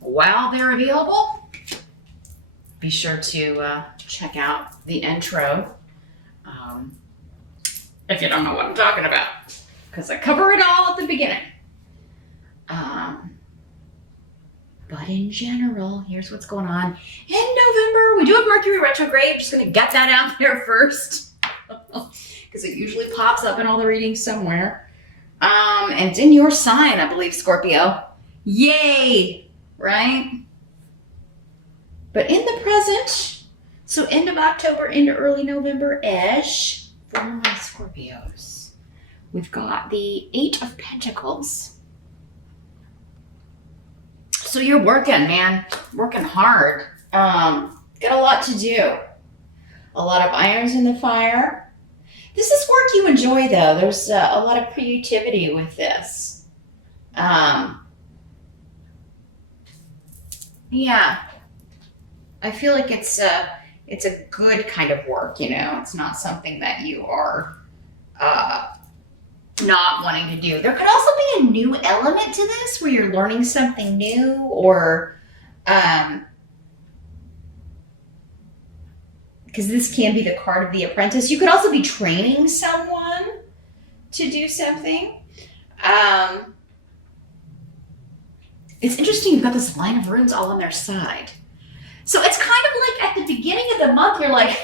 while they're available, be sure to check out the intro if you don't know what I'm talking about, because I cover it all at the beginning. But in general, here's what's going on. In November, we do have Mercury retrograde. Just going to get that out there first, because it usually pops up in all the readings somewhere. And it's in your sign, I believe, Scorpio. Yay! Right? But in the present, so end of October into early November-ish, for my Scorpios, we've got the 8 of Pentacles. So you're working, man. Working hard. Got a lot to do. A lot of irons in the fire. This is work you enjoy, though. There's a lot of creativity with this. Yeah. I feel like it's a good kind of work, you know. It's not something that you are not wanting to do. There could also be a new element to this where you're learning something new, or because this can be the card of the apprentice. You could also be training someone to do something. It's interesting, you've got this line of runes all on their side. So it's kind of like at the beginning of the month, you're like,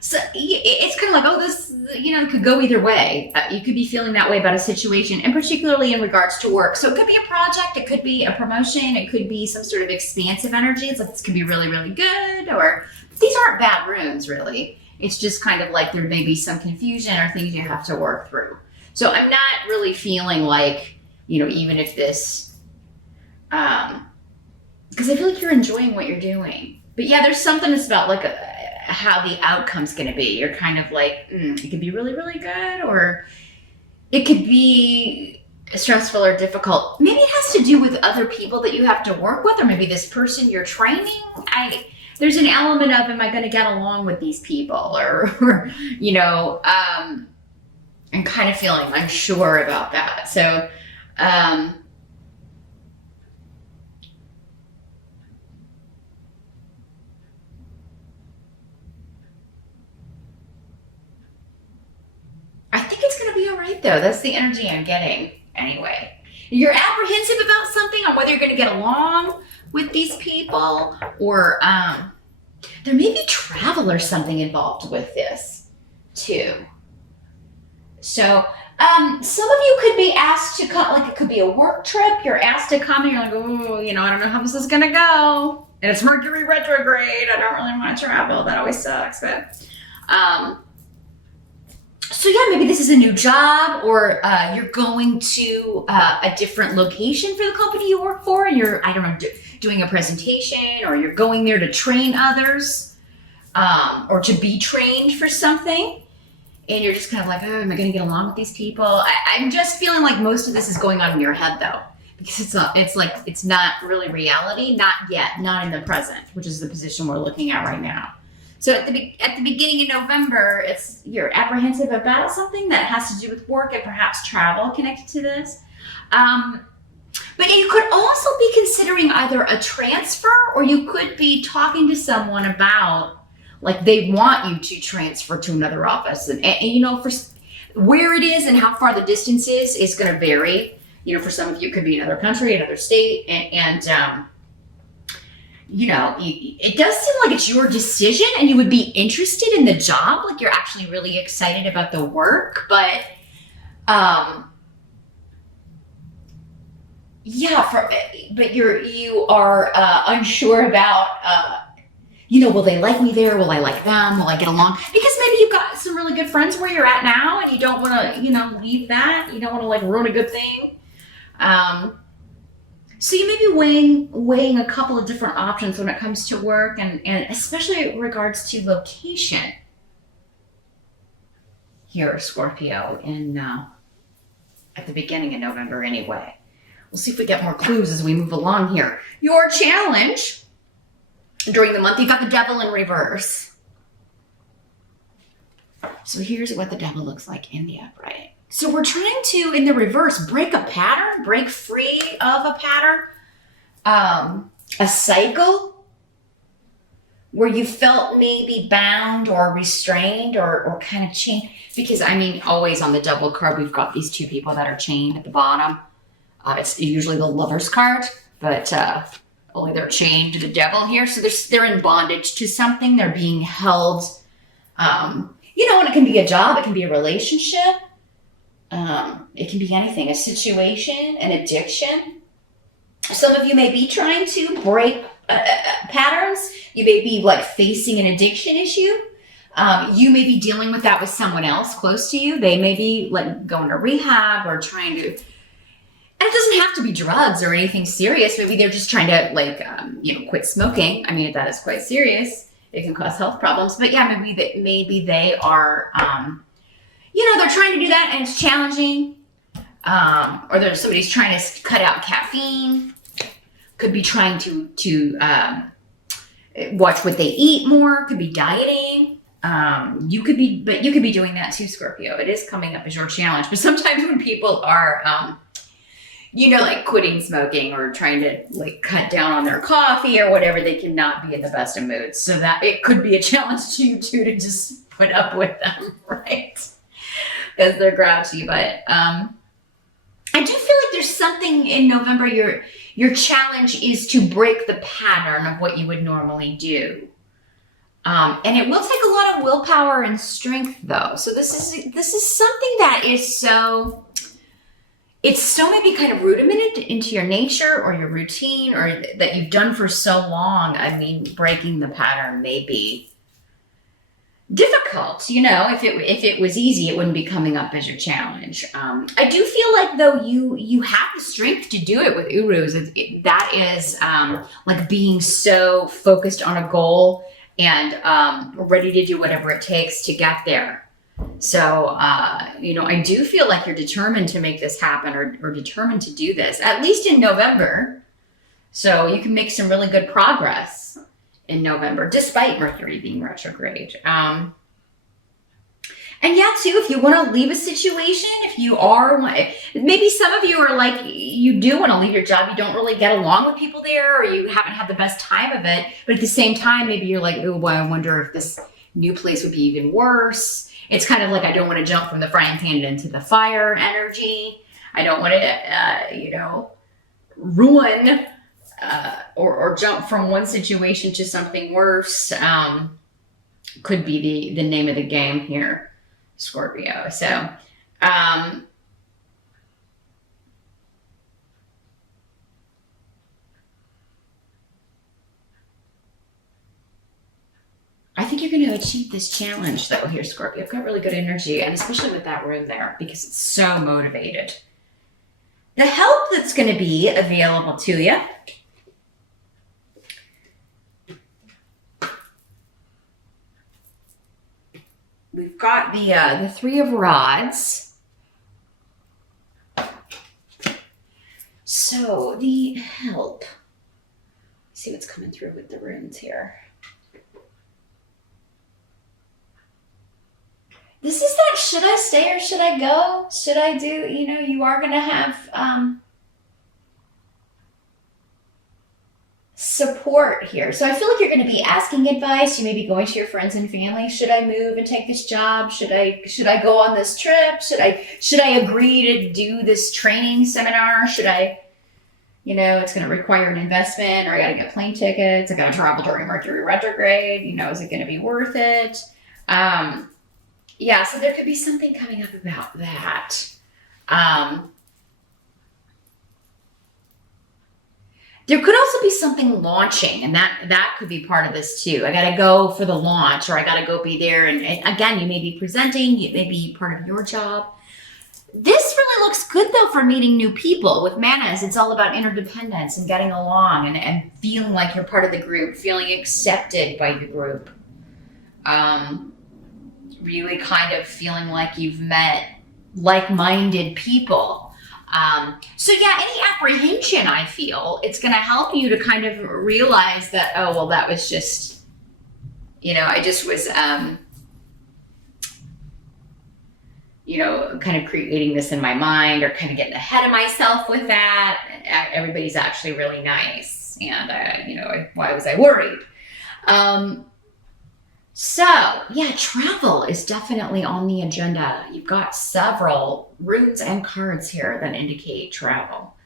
so it's kind of like, oh, this, you know, could go either way. You could be feeling that way about a situation, and particularly in regards to work. So it could be a project, it could be a promotion, it could be some sort of expansive energy. It's like, this could be really, really good, or these aren't bad runes, really. It's just kind of like there may be some confusion or things you have to work through. So I'm not really feeling like, you know, even if this, because I feel like you're enjoying what you're doing. But yeah, there's something that's about like how the outcome's going to be. You're kind of like, it could be really, really good, or it could be stressful or difficult. Maybe it has to do with other people that you have to work with, or maybe this person you're training. There's an element of, am I going to get along with these people, or you know, I'm kind of feeling unsure about that. So, I think it's going to be all right, though. That's the energy I'm getting anyway. You're apprehensive about something, on whether you're going to get along with these people, or there may be travel or something involved with this too. So some of you could be asked to come, like it could be a work trip. You're asked to come and you're like, oh, you know, I don't know how this is going to go. And it's Mercury retrograde. I don't really want to travel. That always sucks. But so yeah, maybe this is a new job, or you're going to a different location for the company you work for, and you're, I don't know, doing a presentation, or you're going there to train others, or to be trained for something, and you're just kind of like, oh, am I going to get along with these people? I'm just feeling like most of this is going on in your head, though, because it's not really reality, not yet, not in the present, which is the position we're looking at right now. So at the beginning of November, you're apprehensive about something that has to do with work and perhaps travel connected to this. But you could also be considering either a transfer, or you could be talking to someone about, like, they want you to transfer to another office. And you know, for where it is and how far the distance is going to vary. You know, for some of you, it could be another country, another state, and you know, it does seem like it's your decision, and you would be interested in the job. Like, you're actually really excited about the work, but, yeah, but you are unsure about, you know, will they like me there? Will I like them? Will I get along? Because maybe you've got some really good friends where you're at now, and you don't want to, you know, leave that. You don't want to, like, ruin a good thing. So you may be weighing a couple of different options when it comes to work, and especially in regards to location here, Scorpio, at the beginning of November anyway. We'll see if we get more clues as we move along here. Your challenge during the month, you've got the Devil in reverse. So here's what the Devil looks like in the upright. So we're trying to, in the reverse, break a pattern, break free of a pattern. a cycle where you felt maybe bound or restrained or kind of chained. Because I mean, always on the double card, we've got these two people that are chained at the bottom. It's usually the Lover's card, but only they're chained to the devil here. So they're in bondage to something. They're being held, and it can be a job. It can be a relationship. It can be anything, a situation, an addiction. Some of you may be trying to break patterns. You may be like facing an addiction issue. You may be dealing with that with someone else close to you. They may be like going to rehab or trying to, and it doesn't have to be drugs or anything serious. Maybe they're just trying to quit smoking. I mean, that is quite serious. It can cause health problems. But yeah, maybe they are, they're trying to do that and it's challenging. Or there's somebody's trying to cut out caffeine. Could be trying to watch what they eat more. Could be dieting. You could be doing that too, Scorpio. It is coming up as your challenge. But sometimes when people are, like quitting smoking or trying to like cut down on their coffee or whatever, they cannot be in the best of moods. So that it could be a challenge to you too to just put up with them, right? Because they're grouchy. But I do feel like there's something in November. Your challenge is to break the pattern of what you would normally do. And it will take a lot of willpower and strength though. So this is something that is so maybe kind of rudimented into your nature or your routine or that you've done for so long. I mean, breaking the pattern may be difficult. If it was easy, it wouldn't be coming up as your challenge. I do feel like though you have the strength to do it with Urus. That is like being so focused on a goal and ready to do whatever it takes to get there. So, I do feel like you're determined to make this happen or determined to do this, at least in November. So you can make some really good progress in November, despite Mercury being retrograde. And yeah, too, if you want to leave a situation, maybe some of you are like, you do want to leave your job. You don't really get along with people there, or you haven't had the best time of it. But at the same time, maybe you're like, oh, boy, I wonder if this new place would be even worse. It's kind of like, I don't want to jump from the frying pan into the fire energy. I don't want to, ruin or jump from one situation to something worse. Could be the name of the game here, Scorpio. So, I think you're going to achieve this challenge though here, Scorpio. I've got really good energy, and especially with that room there, because it's so motivated. The help that's going to be available to you. We've got the Three of Rods. So the help. Let's see what's coming through with the runes here. This is that, should I stay or should I go? Should I do, you are going to have support here. So I feel like you're going to be asking advice. You may be going to your friends and family. Should I move and take this job? Should I go on this trip? Should I agree to do this training seminar? Should I, it's going to require an investment, or I got to get plane tickets. I got to travel during Mercury retrograde. Is it going to be worth it? Yeah, so there could be something coming up about that. There could also be something launching, and that could be part of this too. I got to go for the launch, or I got to go be there. And again, you may be presenting, it may be part of your job. This really looks good though for meeting new people. With Manas, it's all about interdependence and getting along and feeling like you're part of the group, feeling accepted by the group. Really kind of feeling like you've met like-minded people. So yeah, any apprehension, I feel, it's going to help you to kind of realize that, oh, well, that was just, I just was, kind of creating this in my mind or kind of getting ahead of myself with that. Everybody's actually really nice. And, why was I worried? So yeah, travel is definitely on the agenda. You've got several runes and cards here that indicate travel.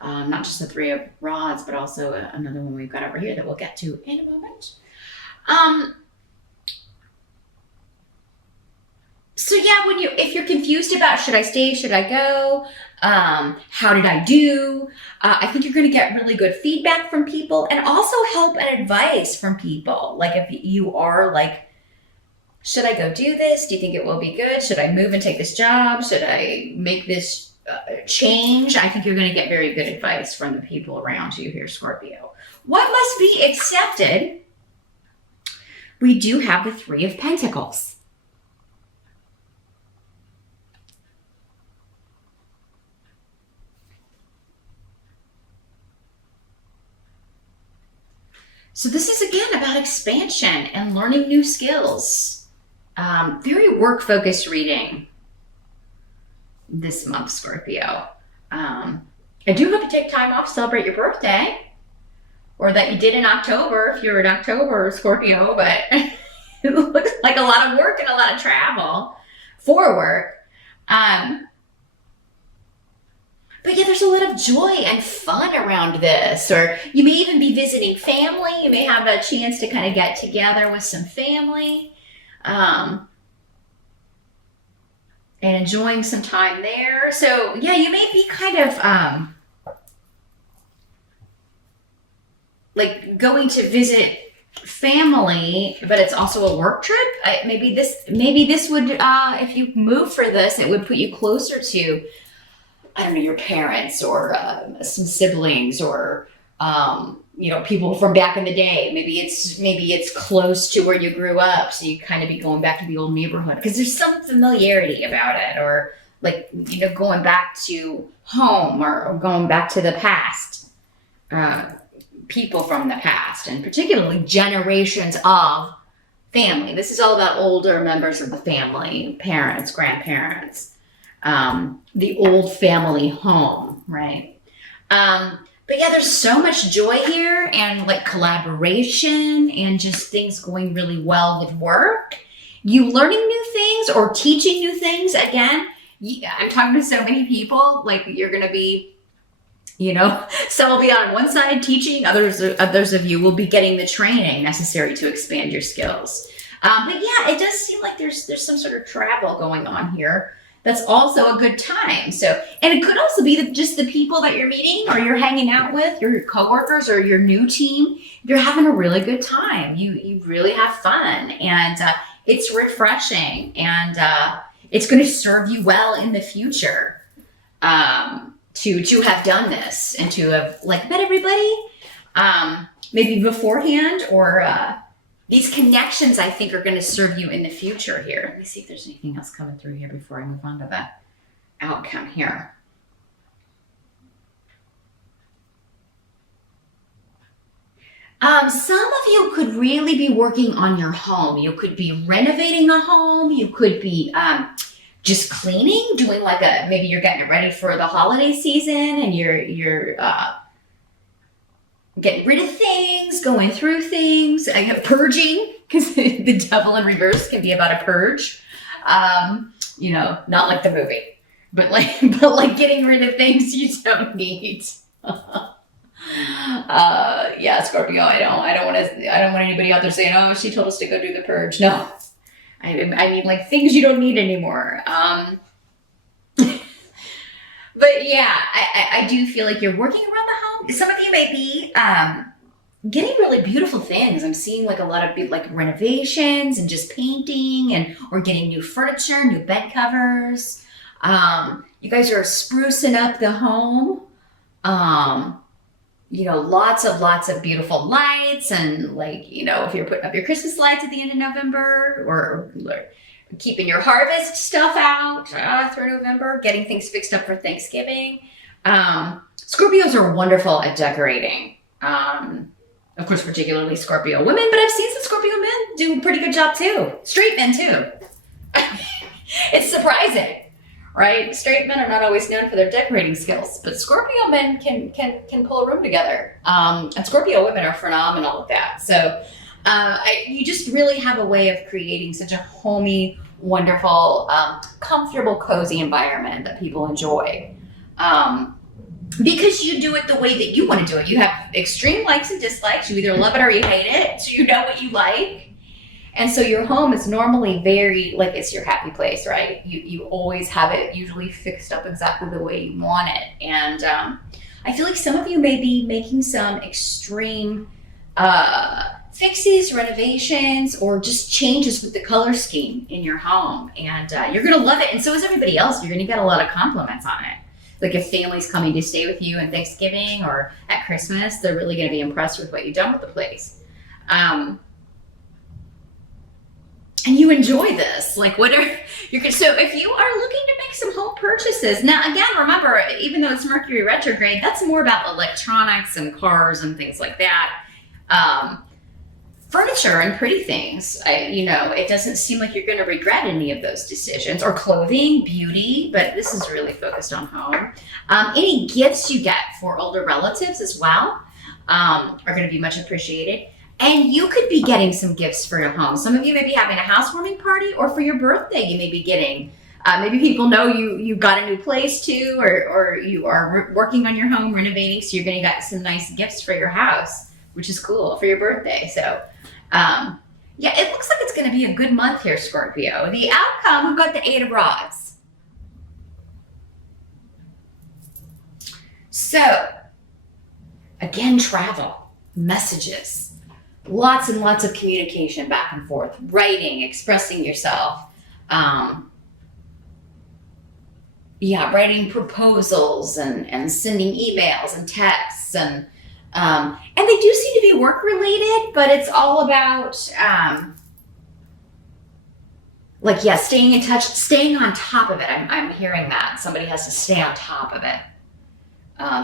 Not just the Three of Rods, but also another one we've got over here that we'll get to in a moment. So yeah, if you're confused about should I stay, should I go, how did I do, I think you're going to get really good feedback from people and also help and advice from people. Like if you are like, should I go do this? Do you think it will be good? Should I move and take this job? Should I make this change? I think you're going to get very good advice from the people around you here, Scorpio. What must be accepted? We do have the Three of Pentacles. So this is again about expansion and learning new skills. Very work-focused reading this month, Scorpio. I do hope you take time off to celebrate your birthday, or that you did in October if you're in October, Scorpio, but it looks like a lot of work and a lot of travel for work. But yeah, there's a lot of joy and fun around this. Or you may even be visiting family. You may have a chance to kind of get together with some family and enjoying some time there. So yeah, you may be kind of like going to visit family, but it's also a work trip. Maybe this would, if you move for this, it would put you closer to, I don't know, your parents or some siblings or, people from back in the day. Maybe it's close to where you grew up. So you kind of be going back to the old neighborhood because there's some familiarity about it, or like, going back to home or going back to the past, people from the past, and particularly generations of family. This is all about older members of the family, parents, grandparents. The old family home, right? But yeah, there's so much joy here and like collaboration and just things going really well with work. You learning new things or teaching new things. Again, I'm talking to so many people, like you're going to be, some will be on one side teaching, others of you will be getting the training necessary to expand your skills. But yeah, it does seem like there's some sort of travel going on here. That's also a good time. So, and it could also be just the people that you're meeting or you're hanging out with, your coworkers or your new team. You're having a really good time. You really have fun, and it's refreshing, and it's going to serve you well in the future to have done this and to have like met everybody, maybe beforehand, or these connections, I think, are going to serve you in the future here. Let me see if there's anything else coming through here before I move on to the outcome here. Some of you could really be working on your home. You could be renovating a home. You could be just cleaning, doing like maybe you're getting it ready for the holiday season and you're getting rid of things, going through things, purging, because the devil in reverse can be about a purge. Not like the movie, but like getting rid of things you don't need. Yeah, Scorpio, I don't want anybody out there saying, oh, she told us to go do the purge. No, I mean like things you don't need anymore. But yeah, I do feel like you're working around the home. Some of you may be getting really beautiful things. I'm seeing like a lot of like renovations and just painting or getting new furniture, new bed covers. You guys are sprucing up the home. Lots of beautiful lights and like, if you're putting up your Christmas lights at the end of November or keeping your harvest stuff out through November, getting things fixed up for Thanksgiving. Scorpios are wonderful at decorating. Of course, particularly Scorpio women, but I've seen some Scorpio men do a pretty good job too. Straight men too. It's surprising. right? Straight men are not always known for their decorating skills, but Scorpio men can pull a room together. And Scorpio women are phenomenal at that. So you just really have a way of creating such a homey, wonderful, comfortable, cozy environment that people enjoy. Because you do it the way that you want to do it. You have extreme likes and dislikes. You either love it or you hate it. So you know what you like. And so your home is normally very, like, it's your happy place, right? You always have it usually fixed up exactly the way you want it. And I feel like some of you may be making some extreme fixes, renovations, or just changes with the color scheme in your home. And you're going to love it. And so is everybody else. You're going to get a lot of compliments on it. Like if family's coming to stay with you on Thanksgiving or at Christmas, they're really going to be impressed with what you've done with the place. And you enjoy this. Like what are so if you are looking to make some home purchases, now again, remember, even though it's Mercury retrograde, that's more about electronics and cars and things like that. Furniture and pretty things, it doesn't seem like you're going to regret any of those decisions, or clothing, beauty, but this is really focused on home. Any gifts you get for older relatives as well are going to be much appreciated. And you could be getting some gifts for your home. Some of you may be having a housewarming party, or for your birthday, you may be getting, maybe people know you got a new place too, or you are working on your home, renovating, so you're going to get some nice gifts for your house, which is cool for your birthday. So, yeah, it looks like it's going to be a good month here, Scorpio. The outcome, we've got the 8 of Rods. So, again, travel, messages, lots and lots of communication back and forth, writing, expressing yourself. Writing proposals and sending emails and texts and they do seem to be work related, but it's all about staying in touch, staying on top of it. I'm hearing that somebody has to stay on top of it.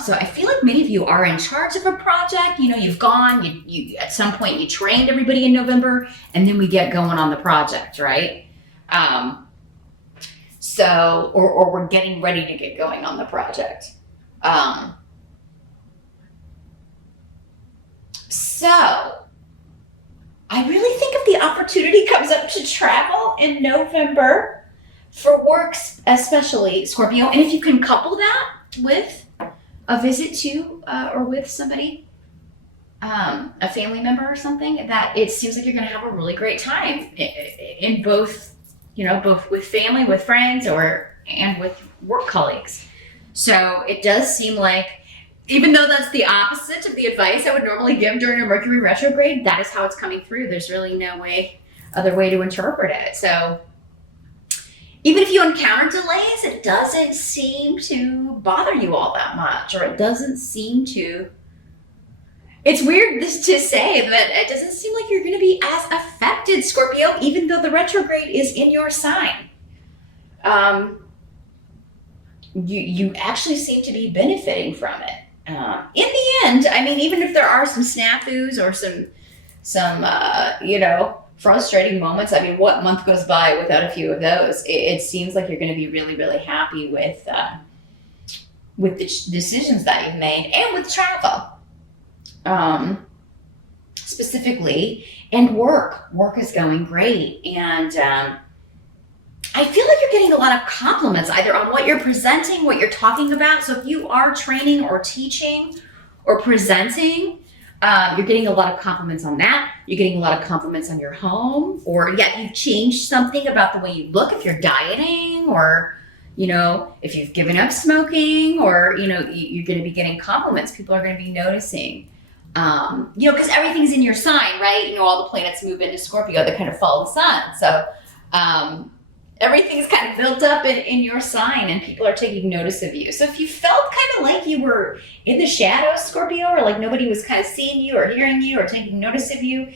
So I feel like many of you are in charge of a project. You've gone, you at some point you trained everybody in November, and then we get going on the project, right? Or we're getting ready to get going on the project. So I really think if the opportunity comes up to travel in November for work, especially Scorpio, and if you can couple that with a visit to or with somebody, a family member or something, that it seems like you're going to have a really great time in both, both with family, with friends, and with work colleagues. So it does seem like, even though that's the opposite of the advice I would normally give during a Mercury retrograde, that is how it's coming through. There's really no other way to interpret it. So even if you encounter delays, it doesn't seem to bother you all that much, or it doesn't seem to, it's weird to say, but it doesn't seem like you're going to be as affected, Scorpio, even though the retrograde is in your sign. You actually seem to be benefiting from it. In the end, even if there are some snafus or some frustrating moments, what month goes by without a few of those? It seems like you're going to be really, really happy with the decisions that you've made, and with travel, specifically, and work. Work is going great, and I feel like you're getting a lot of compliments either on what you're presenting, what you're talking about. So if you are training or teaching or presenting, you're getting a lot of compliments on that. You're getting a lot of compliments on your home, or you've changed something about the way you look, if you're dieting, or, if you've given up smoking, or, you're going to be getting compliments. People are going to be noticing, because everything's in your sign, right? All the planets move into Scorpio, they kind of follow the sun. So, everything's kind of built up in your sign, and people are taking notice of you. So if you felt kind of like you were in the shadows, Scorpio, or like nobody was kind of seeing you or hearing you or taking notice of you,